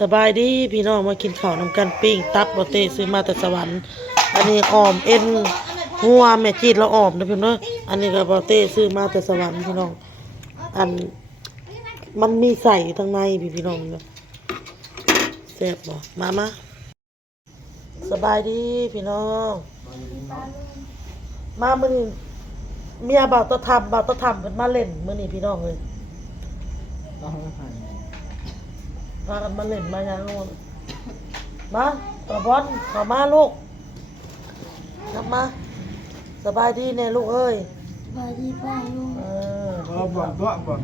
สบายดีพี่น้องมากินข้าวนำกันปิ้งตับบะเตซื้อมาแต่สวรรค์ อันนี้ออมเอ็นงัวแม่จีดแล้วออมนะพี่น้องอันนี้ก็บะเตซื้อมาแต่สวรรค์พี่น้อง อันมันมีใส่อยู่ทางในพี่พี่น้องเนาะแซ่บบ่มามาสบายดีพี่น้อง มามื้อนี้เมียบ่าวตะทำบ่าวตะทำเพิ่นมาเล่นมื้อนี้พี่น้องเลย พากันมาเล่นมาอย่างนู้นมาต่อบอลต่อมาลูกกลับมา สบายดีแน่ลูกเอ้ยบายดีป้าลุงเออ Ờ, bọn bọn bọn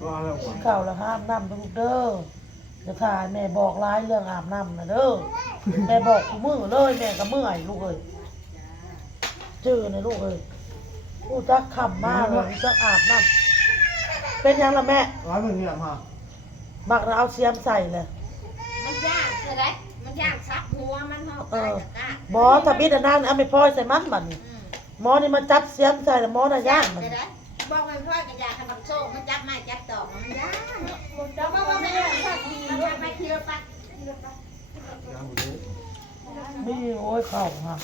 Bọn là กิน bọn ข้าวแล้วห้ามน้ำลูกเด้อจะถ่ายแม่บอกร้ายเรื่องอาบน้ำนะเด้อแม่บอกกูมือเลยแม่ก็เมื่อยลูกเอ้ยเจอในลูกเอ้ยกูจักขำมากเลยกูจักอาบน้ำเป็นยังล่ะแม่ Nói mình nghiệm hả? มั กเราเอาเสียมใส่เลยมันยากคือไรมันยากซับหัวมันหอกเอได้อจากกะบอสถ้าบิดอันนั้นเอาไม่พอยใส่มันบัดนี้อืมหมอนี่มาจับเสียมใส่แล้วหมอน่ะย่างมันได้ได้บอกมันพ่อยกับยาขนมโซ่มันจับไม้จับตอกมันยากจับบอกว่าไม่ได้สักทีมันจับไม้เคี้ยวปัก Dạ, một đứa ไม่โอ้ยเข่าค่ะ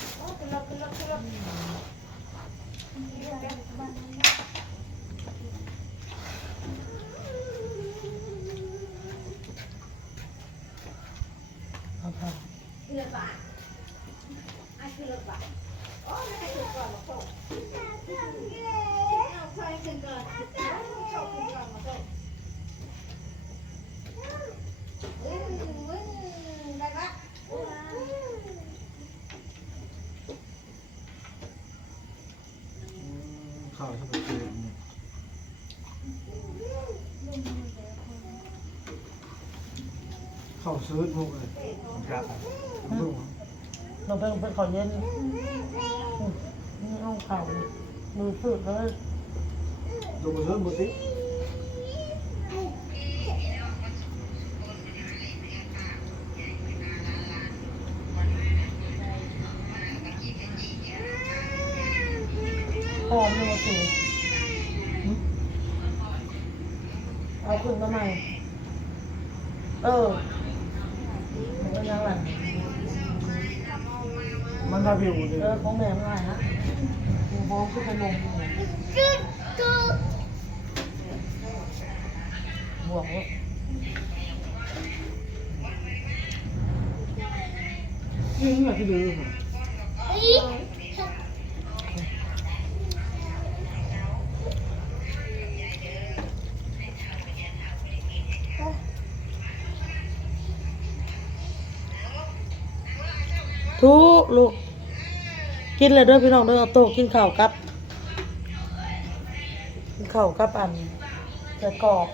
เอาค่ะ เคี้ยวปักไอ้เคี้ยวปักโอ้ยไม่ ให้ถึงก่อนมาโซ่เอาไฟขึ้นก่อนโซ่ขึ้นก่อนมาโซ่อืมอืมได้ปะ Khảo cho một chuyện Khảo sớt một rồi Gặp Đúng không? ลงไปลงไปขอเย็นอืมนี่เอาเข่ามือสุดเลย Dùng một sớt một tí หอมเลยสิเอาขึ้นมาใหม่ เออมันก็ยังไง มัน ra biểu một tí เออของแม่ง่ายฮะกูพร้อมขึ้นไปลงบวกเลย Nhưng là cái đứa mà ทุกลูก กินเลยด้อพี่น้องด้อเอาโตกินข้าวกับกินข้าวกับอันใส่กรอก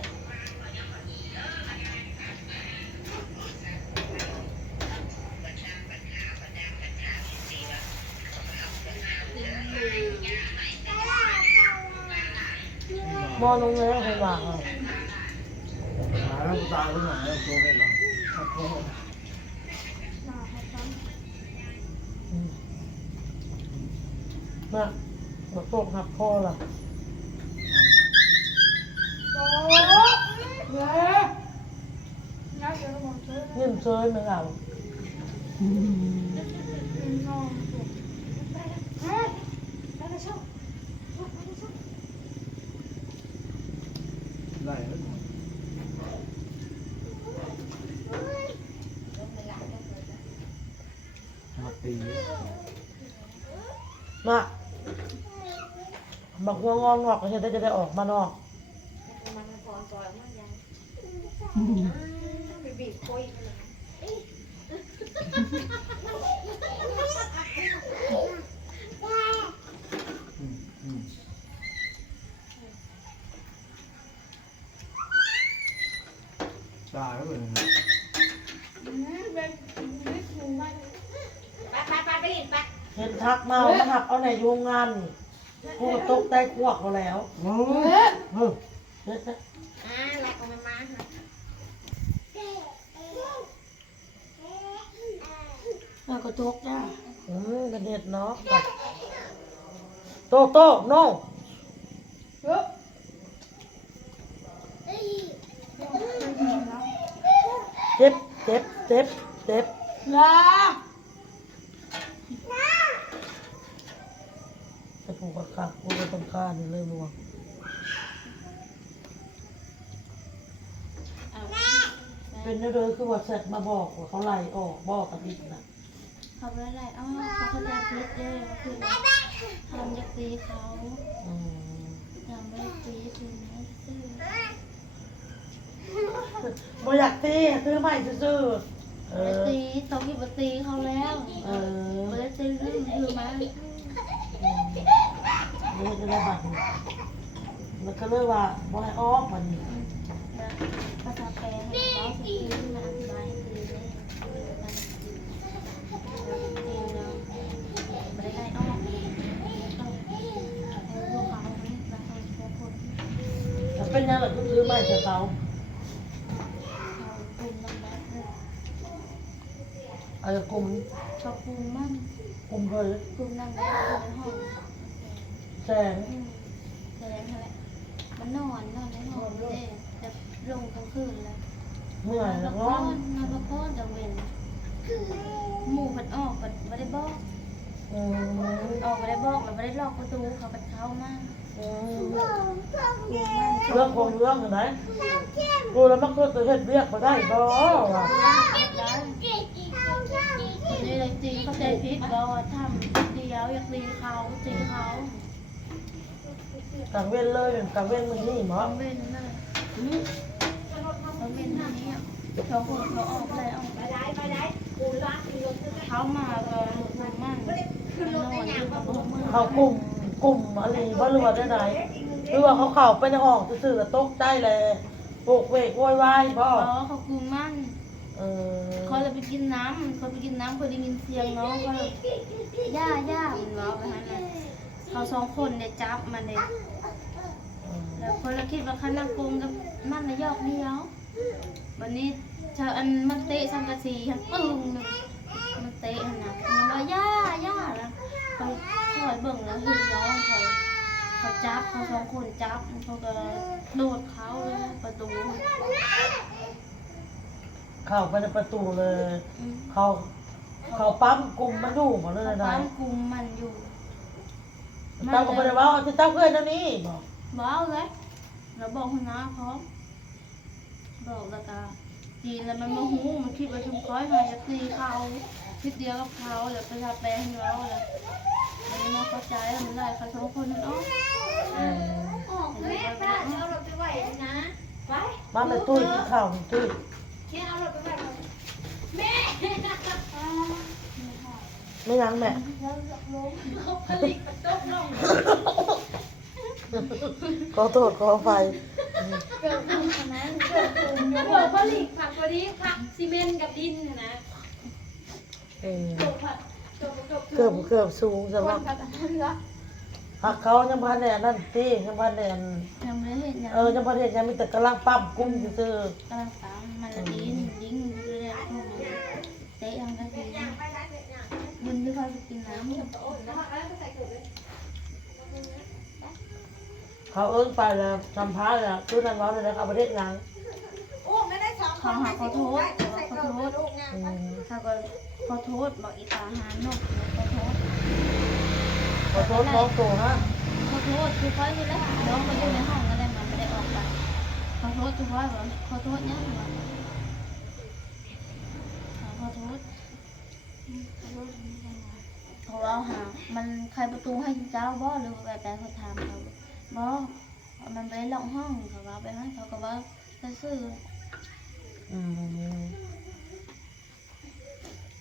มอลงเลยเอาไปวางเอา Mà nó ta cũng là nó cô hết rồi Thật cô อื มาบอกโต๊ะหักคอล่ะเงินเซยไหมเรา Lại hết rồi Mặt tí มา บักหัวงองอกก็จะได้จะได้ออกมานอก มันพอซอยมันยังไปบีบคุยกันเลย Ừ, ừ. Đà đó rồi ไปไปไปไปรีบไปเห็นทักมาว่ามาหักเอาในโรงงานนี่ กูก็ตกได้กวกเขาแล้ว Ừ. Ừ. เด็ดนะอ่าแลกของมันมาฮะแล้วก็ตกจ้าอืมเป็นเด็ดเนาะไปโตโตโน่เยอะเจ็บเจ็บเจ็บเจ็บลา จะผูกกับขากูจะต้องฆ่านี่เลยมัวเอาเป็นเด้อคือว่าแซกมาบอกว่าเขาไล่ออกบอกกับอีกนะเขาไปอะไรอ๋อเขาเข้าใจผิดเด้อคือทำจะตีเขาอืมทำไม่ตีคือไม่ซื่อบ่อยากตีซื้อใหม่ซื่อๆเอไม่อตีต้องกิบตีเขาแล้วเออ ไม่ได้ตีเรื่องคือมาเดี๋ยวจะได้บัตรมันก็เลยว่าบ่ให้ออกมันนี่ภาษาแปลให้เขาสิคือมาอธิบายให้ตีเลยตีแล้วไม่ได้ไล่ออกต้องให้พวกเขามาให้พวกคนแต่เป็นยังไงก็ซื้อใหม่จะเขาเขาปรุงมันแล้วอาจจะกลุ่มเขาปรุงมันกลุ่มเลยปรุงนั่นแล้วในห้อง แสง อืมแสดงอะไรมันนอนนอนในห้องเด้จะลงกลางคืนแล้วเมื่อยนแล้อวนร้อนนอนพักผ่อนจังเวนหมู่มันออกมันไม่ได้บอกอืมออกไม่ได้บอกมันไม่ได้ล็อกประตูเขาเป็นเข้ามาอืมกูมันเรื่องของเรื่องเห็นไหมกูแล้วมันก็จะเฮ็ดเรียกมาได้บ่ว่ะได้คนนี้เลยจริงเข้าใจผิดบอกว่าทำเดียวอยากตีเขาตีเขา กลางเว้นเลยเป็นกลางเว้นมันนี่หมอต้องเว้นนั่นต้องเว้นอันนี้เขาคนเขาออกเลยออกไปได้ไปได้กูรักเขามาก็หลุดมันมันนอนอยู่กับมือเขากลุ่มกลุ่มอะไรบ่รู้ว่าได้ไหนหรือว่าเขาเข้าไปในห้องซื่อๆแล้วตกใจเลยโปกเวกโวยวายบ่อ๋อเขากูมันเออเขาเลยไปกินน้ำเขาไปกินน้ำเขาได้ยินเสียงน้องเขาย่าย่ามันร้องไปฮะน่ะ เขาสองคนเนี่ยจับมันเลยแล้วคนละคิดว่าคันนักโกงกับมันนะยอกเดียววันนี้เธออันมันเตะสังกะสีหันปึ้งหนึ่งมันเตะหันนะมันว่าย่าย่าแล้วเขาคอยเบิ่งแล้วเห็นน้องเขาเขาจับเขาสองคนจับเขาก็โดดเขาเลยประตูเข้าไปในประตูเลยอืมเขาเขาปั๊มกลุ่มมันอยู่หมดเลยนะปั๊มกุมมันอยู่ เจ้าก็บ่ได้ว่าเอาสิเจ้าเพื่อนเท่านี้บ่บอกเลยเราบอกคุณน้าพร้อมบอกแล้วก็จีนแล้วมันมาหูมันคิดว่าชุมก้อยมาจะตีเขาคิดเดียวกับเขาเดี๋ยวไปทาแปลงให้เราเลยมันไม่มาเข้าใจแล้วมันได้เขาสองคนนั่นอ๋ออืมออกแม่ป้าเอารถไปไหวนะไปมาไปตุ้ยกินข้าวนี่ตุ้ยแม่เอารถไปไหวแม่ ไม่ยังแม่ขอโทษขอไฟเกิดขึ้นขนาดนั้นเกิดขึ้นเกิดผลิตผักพอดีผักซีเมนต์กับดินนะนะเออจบผัดจบจบเกือบเกือบสูงสำหรับผักเขายังพันแดนนั่นตียังพันแดนยังไม่เห็นยังเออยังพันแดนยังมีแต่กำลังปั๊มกุ้งซื่อกำลังตามมันละดี เขาเอิ้งไปแล้วสัมภาษณ์แล้วคือนั่นว่าเลยนะเอาประเทศยังเขาหาขอโทษขอโทษอืมเขาก็ขอโทษบอกอีตาหานกขอโทษขอโทษน้องโตฮะขอโทษคือเขาอยู่แล้วน้องก็อยู่ในห้องก็ได้มันไม่ได้ออกไปขอโทษคือว่าแบบขอโทษเนี่ยขอโทษ เขาเอาหา มันใครประตูให้เจ้าบ่หรือว่าแบบแต่เขาถามเขาบ่มันไปหลอกห้องเขาว่าไปให้เขาก็ว่าซื่ออืม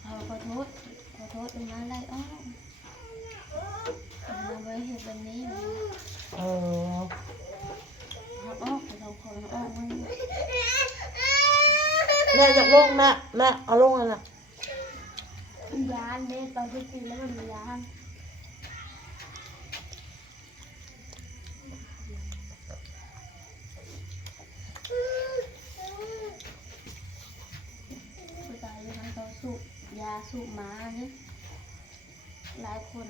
เขาขอโทษขอโทษเป็นอะไรอ้อเราไปเห็นแบบนี้เออเขาออกเขาคนออกมันแม่อยากลงนะแม่เอาลงเลยนะ ยานเด้ตอนที่กินแล้วมันยานผู้ตายอยู่ทั้งเขาสูบยาสูบม้าเนี่ยหลายคน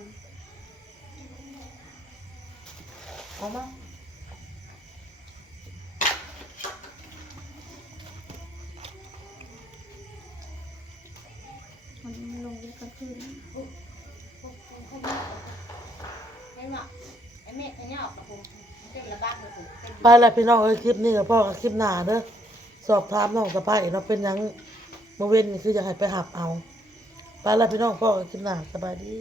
เอามา ผมเต้นไปแล้วพี่น้องเอ้ยคลิปนี้กับพ่อกับคลิปหน้าเด้อสอบถามน้องสะพ้ายเนาะเป็นยังเมื่อเว้นคืออยากให้ไปหับเอา ไปแล้วพี่น้องพ่อกับคลิปหน้าสบายดี